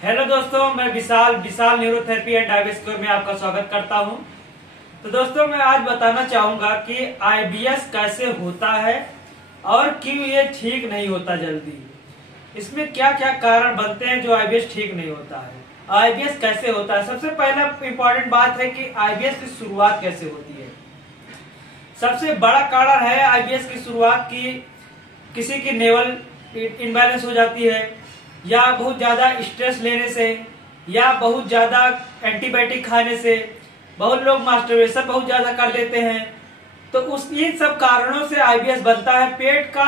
Hello दोस्तों, मैं विशाल neurotherapy and diabetes care में आपका स्वागत करता हूं। तो दोस्तों, मैं आज बताना चाहूंगा कि आईबीएस कैसे होता है और क्यों ये ठीक नहीं होता जल्दी। इसमें क्या क्या कारण बनते हैं जो आईबीएस ठीक नहीं होता है। आईबीएस कैसे होता है, सबसे पहला इम्पोर्टेंट बात है कि आईबीएस की शुरुआत कैसे होती है। सबसे बड़ा कारण है आईबीएस की शुरुआत की किसी की नेवल इम्बैलेंस हो जाती है, या बहुत ज्यादा स्ट्रेस लेने से, या बहुत ज्यादा एंटीबायोटिक खाने से। बहुत लोग मास्टरबेशन बहुत ज्यादा कर देते हैं, तो इन सब कारणों से आईबीएस बनता है। पेट का,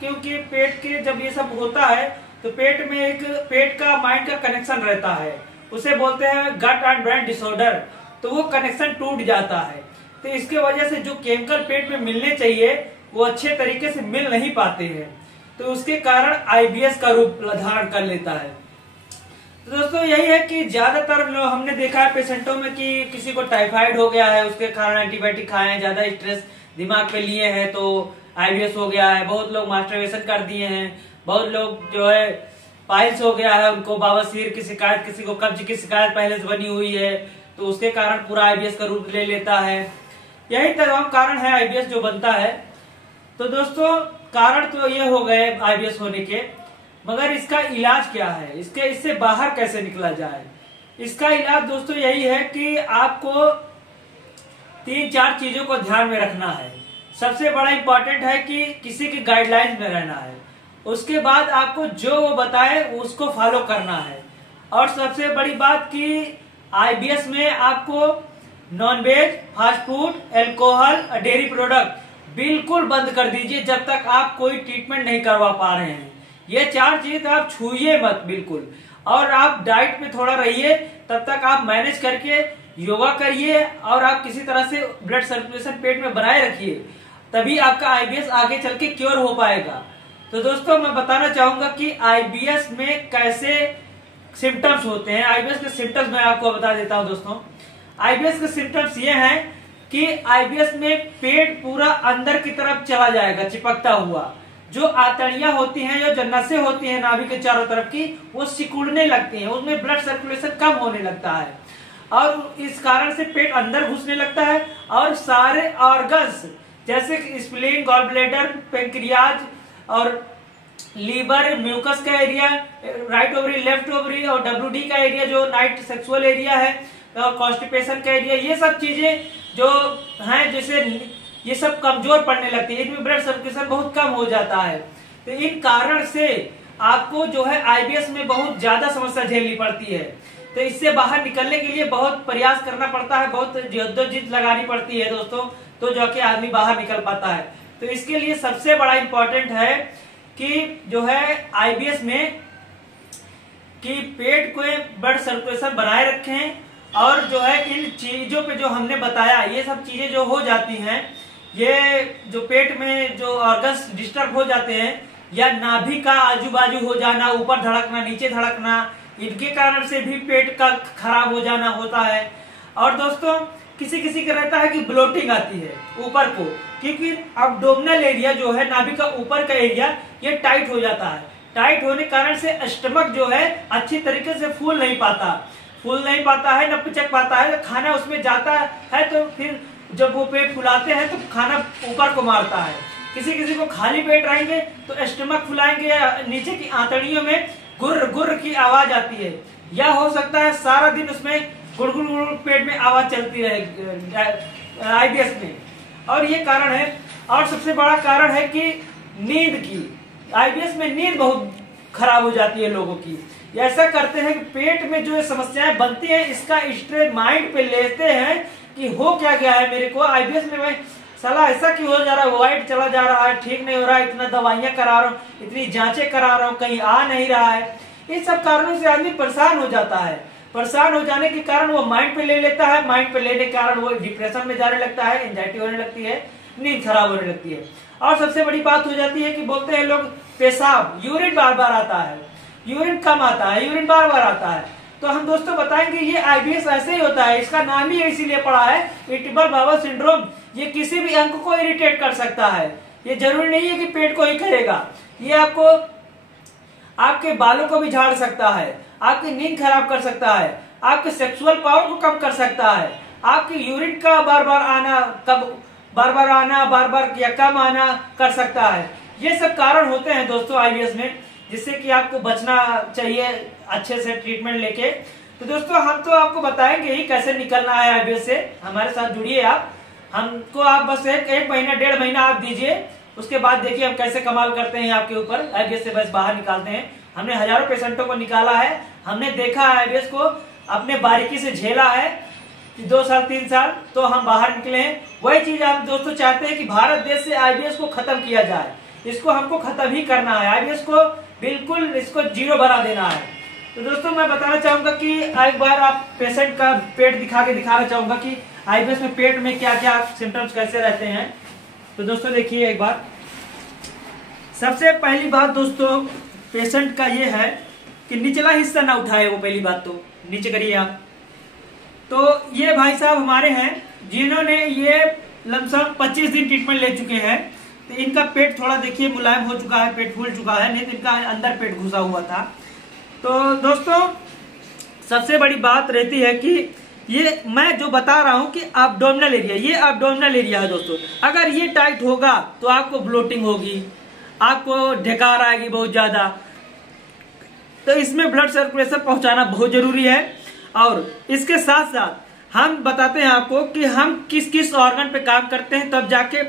क्योंकि पेट के जब ये सब होता है तो पेट में एक पेट का माइंड का कनेक्शन रहता है, उसे बोलते हैं गट एंड ब्रेन डिसऑर्डर। तो वो कनेक्शन टूट जाता है, तो इसके वजह से जो केमिकल पेट में मिलने चाहिए वो अच्छे तरीके से मिल नहीं पाते हैं, तो उसके कारण आईबीएस का रूप धारण कर लेता है। तो दोस्तों, यही है कि ज्यादातर लोग हमने देखा है पेशेंटों में कि किसी को टाइफाइड हो गया है, उसके कारण एंटीबायोटिक खाए हैं, ज्यादा स्ट्रेस दिमाग पे लिए हैं तो आईबीएस हो गया है। बहुत लोग मास्टरबेशन कर दिए हैं, बहुत लोग जो है पाइल्स हो गया है, उनको बवासीर की शिकायत, किसी को कब्ज की शिकायत पहले से बनी हुई है, तो उसके कारण पूरा आईबीएस का रूप ले लेता है। यही तमाम कारण है आईबीएस जो बनता है। तो दोस्तों, कारण तो ये हो गए आईबीएस होने के, मगर इसका इलाज क्या है, इससे बाहर कैसे निकला जाए। इसका इलाज दोस्तों यही है कि आपको 3-4 चीजों को ध्यान में रखना है। सबसे बड़ा इम्पोर्टेंट है कि किसी की गाइडलाइंस में रहना है। उसके बाद आपको जो वो बताए उसको फॉलो करना है। और सबसे बड़ी बात कि आईबीएस में आपको non veg, fast food, alcohol, dairy product बिल्कुल बंद कर दीजिए जब तक आप कोई ट्रीटमेंट नहीं करवा पा रहे हैं। ये 4 चीज आप छूइए मत बिल्कुल। और आप डाइट में थोड़ा रहिए, तब तक आप मैनेज करके योगा करिए और आप किसी तरह से ब्लड सर्कुलेशन पेट में बनाए रखिए, तभी आपका आईबीएस आगे चल के क्योर हो पाएगा। तो दोस्तों, मैं बताना चाहूंगा कि आईबीएस में कैसे सिम्टम्स होते हैं। आईबीएस के सिम्टम्स मैं आपको बता देता हूं दोस्तों। आईबीएस के सिम्टम्स ये हैं कि आईबीएस में पेट पूरा अंदर की तरफ चला जाएगा, चिपकता हुआ। जो आंतड़ियां होती हैं, जो नसें होती हैं नाभि के चारों तरफ की, वो सिकुड़ने लगती हैं, उसमें ब्लड सर्कुलेशन कम होने लगता है और इस कारण से पेट अंदर घुसने लगता है। और सारे ऑर्गन्स जैसे स्प्लीन, गॉल ब्लैडर, पेंक्रियाज और लीवर, म्यूकस का area, right ovary, left ovary और डब्ल्यूडी का एरिया जो नाइट सेक्सुअल एरिया है, और कॉन्स्टिपेशन का एरिया, ये सब चीजें जो हैं जैसे ये सब कमजोर पड़ने लगती है, इनमें ब्लड सर्कुलेशन बहुत कम हो जाता है। तो इन कारण से आपको जो है आईबीएस में बहुत ज्यादा समस्या झेलनी पड़ती है। तो इससे बाहर निकलने के लिए बहुत प्रयास करना पड़ता है, बहुत जद्दोजहद लगानी पड़ती है दोस्तों, तो जो कि आदमी बाहर निकल पाता है। तो इसके लिए सबसे बड़ा इम्पोर्टेंट है कि जो है आईबीएस में कि पेट को ब्लड सर्कुलेशन बनाए रखें। और जो है इन चीजों पे जो हमने बताया, ये सब चीजें जो हो जाती हैं, ये जो पेट में जो ऑर्गन्स डिस्टर्ब हो जाते हैं, या नाभि का आजू बाजू हो जाना, ऊपर धड़कना, नीचे धड़कना, इनके कारण से भी पेट का खराब हो जाना होता है। और दोस्तों, किसी किसी का रहता है कि ब्लोटिंग आती है ऊपर को, क्योंकि एब्डोमिनल एरिया जो है नाभि का ऊपर का एरिया, ये टाइट हो जाता है। टाइट होने के कारण से स्टमक जो है अच्छी तरीके से फूल नहीं पाता है, न पिचक पाता है। खाना उसमें जाता है तो फिर जब वो पेट फुलाते हैं तो खाना ऊपर को मारता है। किसी किसी को खाली पेट रहेंगे तो स्टमक फुलाएंगे, या नीचे की आंतड़ियों में गुर्र गुर्र की आवाज आती है, या हो सकता है सारा दिन उसमें गुड़गुड़ गुड़ पेट में आवाज चलती रहे आईबीएस में। और ये कारण है। और सबसे बड़ा कारण है कि नींद की, आईबीएस में नींद बहुत खराब हो जाती है लोगों की। ऐसा करते हैं कि पेट में जो समस्याएं बनती हैं, इसका स्ट्रेस माइंड पे लेते हैं कि हो क्या गया है मेरे को आईबीएस में, मैं साला ऐसा क्यों हो जा रहा है, वाइट चला जा रहा है, ठीक नहीं हो रहा है, इतना दवाइयां करा रहा हूँ, इतनी जांचें करा रहा हूँ, कहीं आ नहीं रहा है। इन सब कारणों से आदमी परेशान हो जाता है। परेशान हो जाने के कारण वो माइंड पे ले लेता है, माइंड पे लेने के कारण वो डिप्रेशन में जाने लगता है, एंजाइटी होने लगती है, नींद खराब होने लगती है। और सबसे बड़ी बात हो जाती है कि बोलते हैं लोग पेशाब, यूरिन बार बार आता है, यूरिन कम आता है, यूरिन बार बार आता है। तो हम दोस्तों बताएंगे ये आईबीएस ऐसे ही होता है। इसका नाम ही इसीलिए पड़ा है इरिटेबल बाउल सिंड्रोम। ये किसी भी अंग को इरिटेट कर सकता है, ये जरूरी नहीं है कि पेट को ही करेगा। ये आपको आपके बालों को भी झाड़ सकता है, आपकी नींद खराब कर सकता है, आपके सेक्सुअल पावर को कम कर सकता है, आपकी यूरिन का बार बार आना या कम आना कर सकता है। ये सब कारण होते हैं दोस्तों आईबीएस में, जिससे कि आपको बचना चाहिए अच्छे से ट्रीटमेंट लेके। तो दोस्तों हम तो आपको बताएंगे ही कैसे निकलना है आईबीएस से। हमारे साथ जुड़िए आप, हमको आप बस एक महीना 1.5 महीना आप दीजिए, उसके बाद देखिए हम कैसे कमाल करते हैं आपके ऊपर। आईबीएस से बस बाहर निकालते हैं। हमने हजारों पेशेंटों को निकाला है, हमने देखा है आईबीएस को, अपने बारीकी से झेला है 2 साल 3 साल, तो हम बाहर निकले हैं। वही चीज हम दोस्तों चाहते हैं कि भारत देश से आईबीएस को खत्म किया जाए। इसको हमको खत्म ही करना है, आईबीएस को बिल्कुल इसको 0 बना देना है। तो दोस्तों मैं बताना चाहूंगा कि एक बार आप पेशेंट का पेट दिखाना चाहूंगा कि आईबीएस में पेट में क्या क्या सिम्टम्स कैसे रहते हैं। तो दोस्तों देखिए एक बार, सबसे पहली बात दोस्तों पेशेंट का ये है कि निचला हिस्सा ना उठाए। वो पहली बात तो नीचे करिए आप। तो ये भाई साहब हमारे हैं जिन्होंने ये लमसम 25 दिन ट्रीटमेंट ले चुके हैं। तो इनका पेट थोड़ा देखिए मुलायम हो चुका है, पेट फूल चुका है, नहीं तो इनका अंदर पेट घुसा हुआ था। तो दोस्तों सबसे बड़ी बात रहती है कि ये मैं जो बता रहा हूं कि एब्डोमिनल एरिया, ये एब्डोमिनल एरिया है दोस्तों। अगर ये टाइट होगा तो आपको ब्लोटिंग होगी, आपको ढकार आएगी बहुत ज्यादा। तो इसमें ब्लड सर्कुलेशन पहुंचाना बहुत जरूरी है। और इसके साथ साथ हम बताते हैं आपको कि हम किस किस ऑर्गन पे काम करते हैं, तब जाके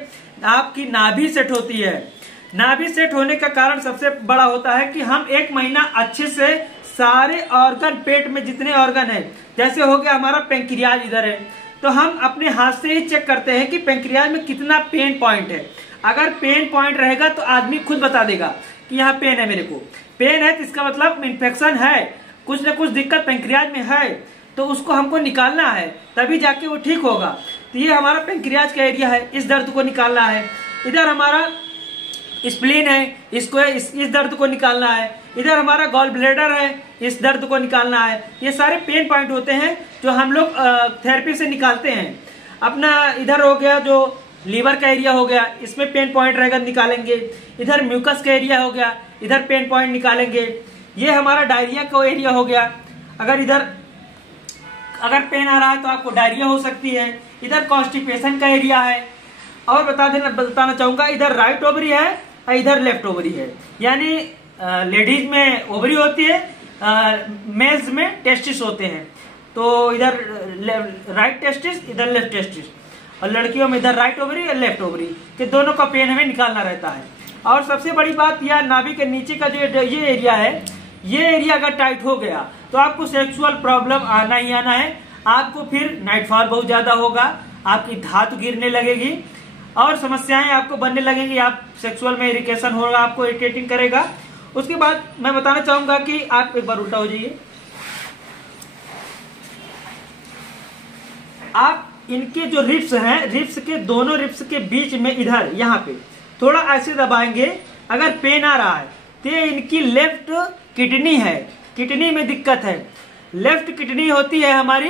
आपकी नाभि सेट होती है। नाभि सेट होने का कारण सबसे बड़ा होता है कि हम 1 महीना अच्छे से सारे ऑर्गन, पेट में जितने ऑर्गन है, जैसे हो गया हमारा पेंक्रियाज इधर है, तो हम अपने हाथ से ही चेक करते हैं कि पेंक्रियाज में कितना पेन पॉइंट है। अगर पेन पॉइंट रहेगा तो आदमी खुद बता देगा कि यहाँ पेन है, मेरे को पेन है, तो इसका मतलब इन्फेक्शन है, कुछ न कुछ दिक्कत पेंक्रियाज में है, तो उसको हमको निकालना है, तभी जाके वो ठीक होगा। तो ये हमारा पेंक्रियाज का एरिया है, इस दर्द को निकालना है। इधर हमारा स्प्लीन है, इसको इस दर्द को निकालना है। इधर हमारा गॉल ब्लैडर है, इस दर्द को निकालना है। ये सारे पेन पॉइंट होते हैं जो हम लोग थेरेपी से निकालते हैं। अपना इधर हो गया जो लीवर का एरिया हो गया, इसमें पेन पॉइंट रहेगा, निकालेंगे। इधर म्यूकस का एरिया हो गया, इधर पेन पॉइंट निकालेंगे। ये हमारा डायरिया का एरिया हो गया, अगर इधर अगर पेन आ रहा है तो आपको डायरिया हो सकती है। इधर कॉन्स्टिपेशन का एरिया है। और बताना चाहूंगा, इधर राइट ओवरी है और इधर लेफ्ट ओवरी है, यानी लेडीज में ओवरी होती है, मेल्स में टेस्टिस होते हैं। तो इधर राइट टेस्टिस, इधर लेफ्ट टेस्टिस, और लड़कियों में इधर राइट ओवरी और लेफ्ट ओवरी के दोनों का पेन हमें निकालना रहता है। और सबसे बड़ी बात, यह नाभि के नीचे का जो ये एरिया है, ये एरिया अगर टाइट हो गया तो आपको सेक्सुअल प्रॉब्लम आना ही आना है। आपको फिर नाइटफॉल बहुत ज्यादा होगा, आपकी धातु गिरने लगेगी और समस्याएं आपको बनने लगेंगी। आप सेक्सुअल में इरिटेशन होगा, आपको इरिटेटिंग करेगा। उसके बाद मैं बताना चाहूंगा कि आप एक बार उल्टा हो जाइए। आप इनके जो रिब्स हैं, रिब्स के दोनों रिब्स के बीच में इधर यहाँ पे थोड़ा ऐसे दबाएंगे। अगर पेन आ रहा है तो इनकी लेफ्ट किडनी है, किडनी में दिक्कत है। लेफ्ट किडनी होती है हमारी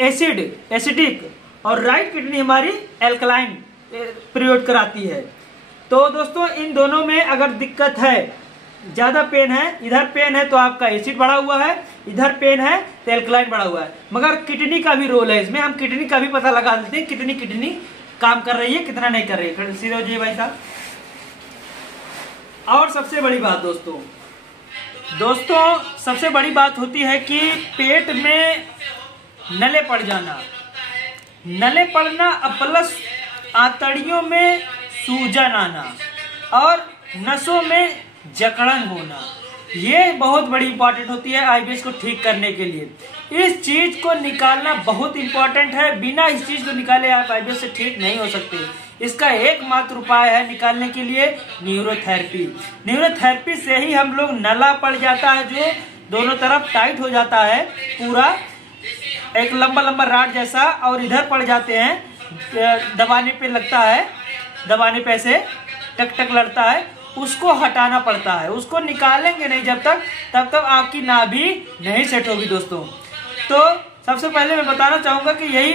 एसिडिक, और राइट किडनी हमारी एल्कलाइन प्रयोग कराती है। तो दोस्तों इन दोनों में अगर दिक्कत है, ज्यादा पेन है, इधर पेन है तो आपका एसिड बढ़ा हुआ है, इधर पेन है तो एल्कलाइन बढ़ा हुआ है। मगर किडनी का भी रोल है इसमें, हम किडनी का भी पता लगा देते हैं, कितनी किडनी काम कर रही है, कितना नहीं कर रही है। सीधे हो जाइए भाई साहब। और सबसे बड़ी बात दोस्तों सबसे बड़ी बात होती है कि पेट में नले पड़ जाना, नले पड़ना, प्लस आंतड़ियों में सूजन आना और नसों में जकड़न होना, ये बहुत बड़ी इंपॉर्टेंट होती है आईबीएस को ठीक करने के लिए। इस चीज को निकालना बहुत इंपॉर्टेंट है, बिना इस चीज को निकाले आप आईबीएस से ठीक नहीं हो सकते। इसका एकमात्र उपाय है निकालने के लिए न्यूरोथेरेपी। न्यूरोथेरेपी से ही हम लोग नला पड़ जाता है जो दोनों तरफ टाइट हो जाता है, पूरा एक लंबा लंबा राड जैसा, और इधर पड़ जाते हैं, दबाने पे लगता है, दबाने पे ऐसे टक टक लड़ता है, उसको हटाना पड़ता है। उसको निकालेंगे नहीं जब तक, तब तक आपकी नाभि नहीं सेट होगी दोस्तों। तो सबसे पहले मैं बताना चाहूंगा कि यही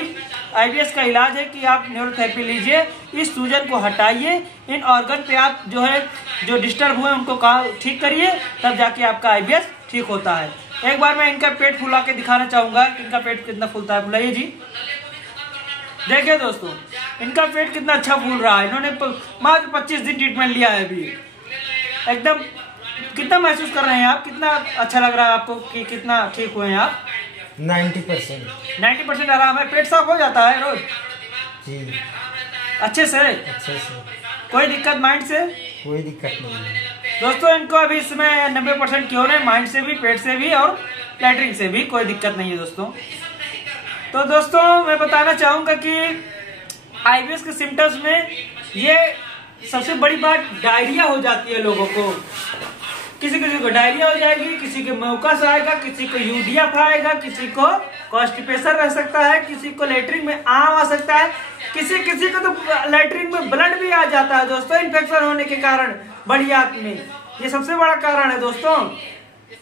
आईबीएस का इलाज है कि आप न्यूरोथेरेपी लीजिए, इस सूजन को हटाइए, इन ऑर्गन पे आप जो डिस्टर्ब हुए उनको ठीक करिए, तब जाके आपका आईबीएस ठीक होता है। एक बार मैं इनका पेट फुला के दिखाना चाहूंगा, इनका पेट कितना फूलता है। फुलाइए जी, देखिए दोस्तों इनका पेट कितना अच्छा फूल रहा है। इन्होंने मात्र 25 दिन ट्रीटमेंट लिया है अभी। एकदम कितना महसूस कर रहे हैं आप, कितना अच्छा लग रहा है आपको कि कितना ठीक हुए हैं आप? 90% आराम है। पेट साफ हो जाता है रोज जी, अच्छे से? कोई दिक्कत माइंड से? कोई दिक्कत नहीं है दोस्तों। इनको अभी इसमें 90% क्योर है, माइंड से भी, पेट से भी और लैट्रिन से भी कोई दिक्कत नहीं है दोस्तों। तो दोस्तों मैं बताना चाहूंगा कि आईबीएस के सिम्टम्स में ये सबसे बड़ी बात डायरिया हो जाती है लोगों को। किसी को डायरिया हो जाएगी, किसी को म्यूकस आएगा, किसी को यूडीएफ आएगा, किसी को कॉन्स्टिपेशन रह सकता है, किसी को लैट्रिन में आम आ सकता है, किसी को तो लैट्रिन में ब्लड भी आ जाता है दोस्तों, इन्फेक्शन होने के कारण बड़ी आंत में। ये सबसे बड़ा कारण है दोस्तों।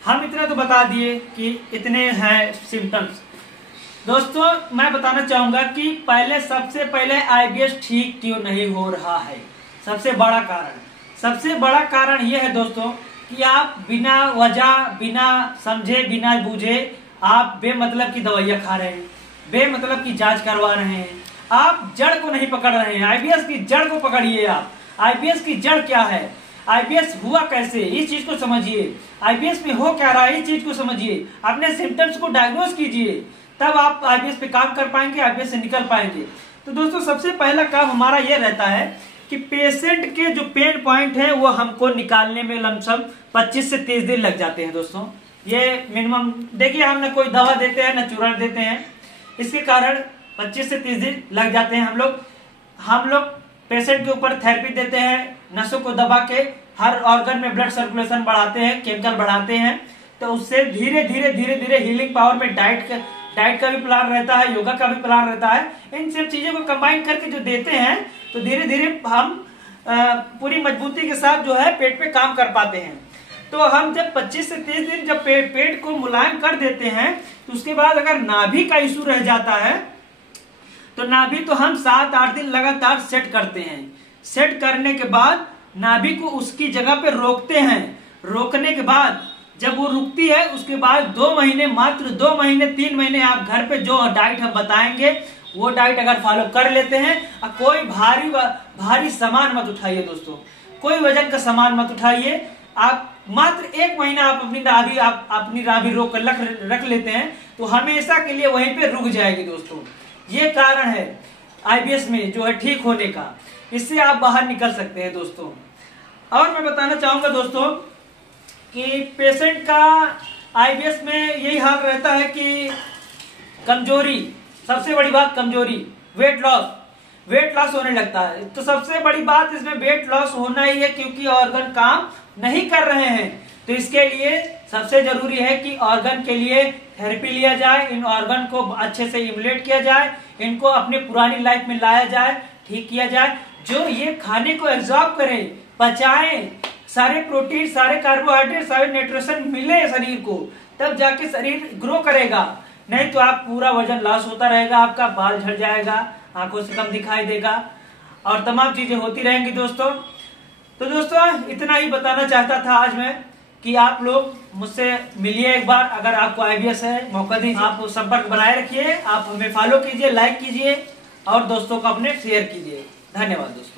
हम इतना तो बता दिए कि इतने हैं सिम्टम्स। दोस्तों मैं बताना चाहूंगा कि सबसे पहले आईबीएस ठीक क्यों नहीं हो रहा है। सबसे बड़ा कारण यह है दोस्तों कि आप बिना वजह, बिना समझे, बिना बूझे आप बेमतलब की दवाइयां खा रहे हैं, बेमतलब की जांच करवा रहे हैं, आप जड़ को नहीं पकड़ रहे हैं। आईबीएस की जड़ को पकड़िए आप। आईबीएस की जड़ क्या है, आईबीएस हुआ कैसे, इस चीज को समझिए। आईबीएस में हो क्या रहा है, इस चीज को समझिए। अपने सिम्टम्स को डायग्नोज कीजिए, तब आप आईबीएस पे काम कर पाएंगे, आईबीएस से निकल पाएंगे। तो दोस्तों सबसे पहला काम हमारा यह रहता है कि पेशेंट के जो पेन पॉइंट है वो हमको निकालने में लमसम 25 से 30 दिन लग जाते हैं दोस्तों। ये मिनिमम देखिए, हम न कोई दवा देते हैं न चूर्ण देते हैं, इसके कारण 25 से 30 दिन लग जाते हैं। हम लोग पेशेंट के ऊपर थेरेपी देते हैं, नसों को दबा के हर ऑर्गन में ब्लड सर्कुलेशन बढ़ाते हैं, केमिकल बढ़ाते हैं। तो उससे धीरे धीरे हीलिंग पावर में डाइट का भी प्लान रहता है, योगा का भी प्लान रहता है। इन सब चीजों को कंबाइन करके जो देते हैं तो धीरे धीरे हम पूरी मजबूती के साथ जो है पेट पे काम कर पाते हैं। तो हम जब 25 से 30 दिन जब पेट को मुलायम कर देते हैं, तो उसके बाद अगर नाभि का इशू रह जाता है तो नाभि तो हम 7-8 दिन लगातार सेट करते हैं। सेट करने के बाद नाभि को उसकी जगह पे रोकते हैं। रोकने के बाद जब वो रुकती है, उसके बाद 2 महीने, मात्र 2 महीने 3 महीने आप घर पे जो डाइट हम बताएंगे वो डाइट अगर फॉलो कर लेते हैं, कोई भारी सामान मत उठाइए दोस्तों, कोई वजन का सामान मत उठाइए। आप मात्र 1 महीना आप अपनी नाभि रोक कर रख लेते हैं तो हमेशा के लिए वहीं पे रुक जाएगी दोस्तों। ये कारण है आईबीएस में जो है ठीक होने का, इससे आप बाहर निकल सकते हैं दोस्तों। और मैं बताना चाहूंगा दोस्तों कि पेशेंट का आईबीएस में यही हाल रहता है कि कमजोरी, सबसे बड़ी बात कमजोरी, वेट लॉस होने लगता है। तो सबसे बड़ी बात इसमें वेट लॉस होना ही है, क्योंकि ऑर्गन काम नहीं कर रहे हैं। तो इसके लिए सबसे जरूरी है कि ऑर्गन के लिए थेरेपी लिया जाए, इन ऑर्गन को अच्छे से इम्यूलेट किया जाए, इनको अपने पुरानी लाइफ में लाया जाए, ठीक किया जाए। जो ये खाने को एब्जॉर्ब करें, पचाएं, सारे प्रोटीन, सारे कार्बोहाइड्रेट, सारे न्यूट्रिशन मिले शरीर को, तब जाके शरीर ग्रो करेगा। नहीं तो आप पूरा वजन लॉस होता रहेगा, आपका बाल झड़ जाएगा, आंखों से कम दिखाई देगा और तमाम चीजें होती रहेंगी दोस्तों। तो दोस्तों इतना ही बताना चाहता था आज मैं कि आप लोग मुझसे मिलिए एक बार। अगर आपको आईबीएस है, मौका दीजिए, आप संपर्क बनाए रखिए, आप हमें फॉलो कीजिए, लाइक कीजिए और दोस्तों को अपने शेयर कीजिए। धन्यवाद दोस्तों।